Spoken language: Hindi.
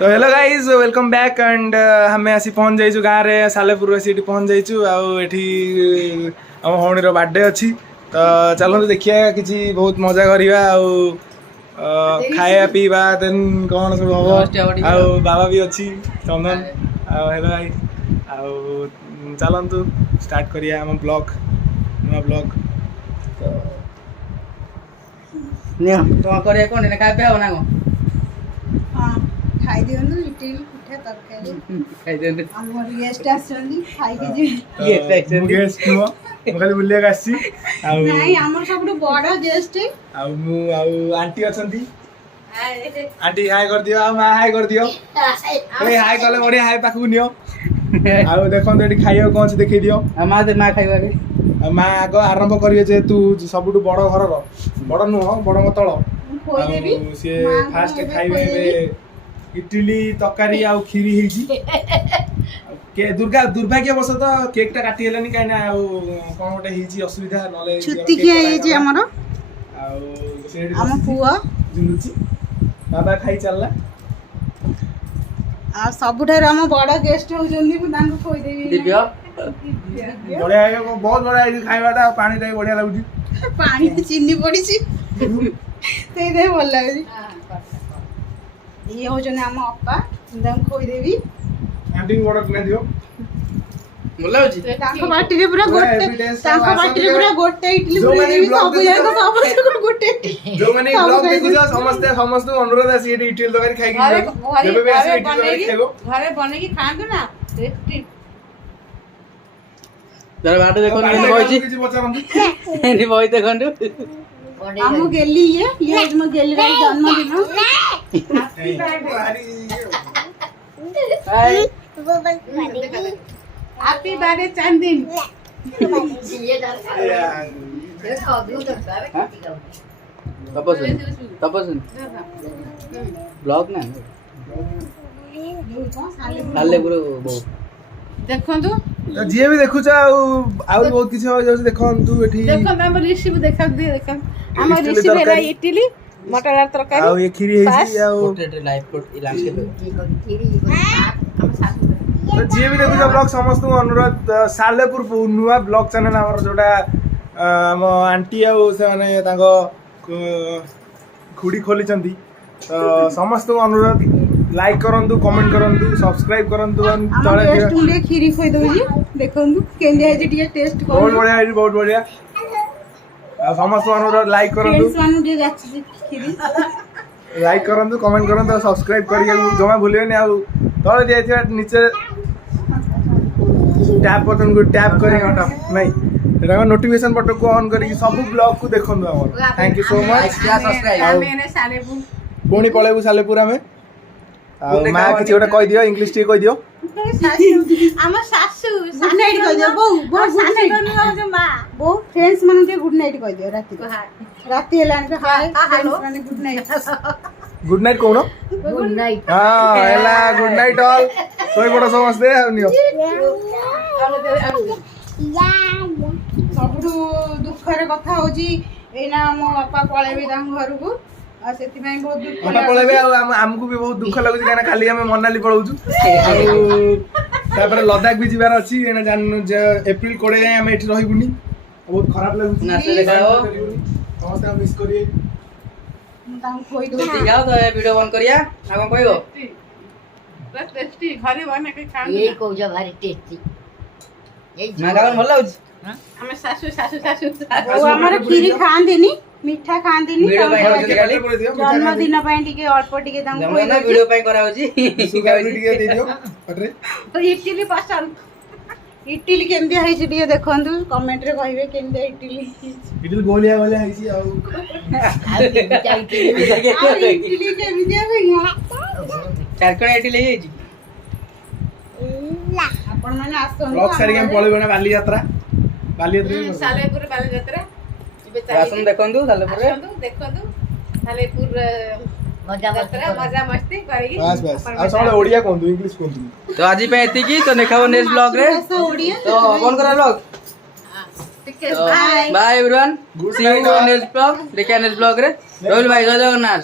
तो hello guys welcome back and हमें आसी पहुँच जाइछु गाँव में सालेपुर आसी पहुँच जाइछु आठी आम भौणी बर्थडे अच्छी तो चलते देखिए किसी बहुत मजा करवा खाया पीवा देन कौन सब हम आ बाबा भी अच्छी चंदन हेलो भाई चलतु स्टार्ट करिया आम ब्लॉग नुआ ब्लॉग खाई दियनु लिटिल पिठा तरकारी खाई दियनु हमर गेस्ट आछनी खाई के जी गेस्ट नो खाली बुलिया आसी नहीं हमर सबटु बड़ गेस्ट आंटी अछंती आंटी हाय कर दियो आ मां हाय कर दियो ए हाय कले बढिया हाय पाखु नियो आ देखन एठी खाइयो कोन से देखै दियो आ मां खाइबा रे मां आगो आरंभ करियो जे तू सबटु बड़ घर रो बड़ नुह बड़ मतळ खोइ देबी से फास्ट खाइबे इडली तकारी आ खीरी हेजी के दुर्भाग्यवश तो केक टा काटी हेलानी काइना कोन गोटे हेजी असुविधा नले छुट्टी के हेजी हमरो आ सेडी हम पुआ जुलुची बाबा खाई चलला आ सबुठार हम बड़ गेस्ट हो जंदी दान को खोइ देबी दिव्य बढ़िया है बहुत बढ़िया है खाइबाटा पानी दे बढ़िया लागुची पानी चीनी पड़ी छी ते दे बोल लागुची ये हो जने हम अप्पा दान खोइ देबी आंटी ऑर्डर कर दियो बोला जी ताको बाटी रे पूरा गोटे इडली पूरा देबी सब जाको सब गोटे जो माने ब्लॉग देखु जा समस्त अनुरोध आसी इडली तकारी खाइ कि जेबे भी आसी इडली तकारी खाइबो घरे बने की खांदो ना टेस्टी जरा बाटे देखो नि भई जी किछि बचारंतु नि भई देखंतु हम गेली ये हम गेली रे जन्मदिन हाय हैप्पी बर्थडे चंदन तपसन ब्लॉग ना साले पुरो देखंतु तो जे भी देखु छ आ बहुत किछि हो जाउ देखंतु एठी देखंतु हम रेसिपी देखंतु हम रेसिपी हेला इडली मटर तरकारी आ ये खीरी हेसी आ पोटेटो लाइव कोट इलाज के तो जे भी देखु ब्लॉग समस्त अनुरोध सालेपुर नुआ ब्लॉग चैनल हमर जोटा हम आंटी आ से माने ताको खुडी खोली चंदी तो समस्त अनुरोध लाइक करंतु कमेंट करंतु सब्सक्राइब करंतु तळे टेस्ट मुले खीरी खोइ दउ जी देखंतु केंदे है जे टेस्ट बहुत बढ़िया है बहुत बढ़िया आ समस्त अनुरोध लाइक करंतु फ्रेंड्स मानु जे जाछि खीरी लाइक करंतु कमेंट करंतु सब्सक्राइब करिया जमा भूलियोनी आ तळे दिया नीचे टैप बटन को टैप करेंगे नहीं एटा नोटिफिकेशन बटन को ऑन करी सब ब्लॉग को देखंतु हमर thank you so much subscribe मैंने सालेपुर पुणी पळेबु सालेपुर में मां किछि ओटा कहि दियो इंग्लिश टी कहि दियो हमर सासू गुड नाइट कहि दियो बो गुड नाइट हो जे मां बो फ्रेंड्स मानु के गुड नाइट कहि दियो राती हेलान के हाय फ्रेंड्स माने गुड नाइट कोन गुड नाइट हां एला गुड नाइट ऑल सोई बडो समझते नियो सबुठु दुखर कथा होजी एना मो बापा पळेबी दाम घर को आ सेति में बहुत दुख बापा पळेबे हमकु भी बहुत दुख लागुची काना खाली हम मनाली पळौछु तापर लद्दाख भी जिबार अछि एना जान अप्रैल 20 जाय हम एठी रहिबुनी बहुत खराब लागुची नाचे देखाओ समस्त हम मिस करिए दाम खोइ दो दिखाओ तो वीडियो बंद करिया आ कोन कहबो बस टेस्टी घरे बने के खान ये कोजा भारी टेस्टी ना गावन भल लाउछ हमें सासू वो हमारे खीरी खान देनी मीठा खान देनी वीडियो पाई होची खाली जन्मदिन पई टिके अल्प टिके दाम जमना ना वीडियो पाई करा होची सुगावी टिके दे दियो अटरे तो इडली पसंद इडली केमदी है छी टिके देखंतु कमेंट रे कहिबे केमदी इडली गोलिया वाला है छी आ इडली केमदी है चारकण एटी ले जाई आपण माने आसो ब्लॉग सारी हम पळेबो ना बाली यात्रा सालेपुर बाली यात्रा आसन देखंतु सालेपुर देखंतु सालेपुर मजा मस्ती करेगी बस बस आ सब ओडिया कोन इंग्लिश कोन तो आज पे एती की तो नेखाबो नेक्स्ट ब्लॉग रे तो बंद करा blog bye bye everyone see you next blog देखिए नेक्स्ट ब्लॉग रे रोहिल भाई जय जगन्नाथ।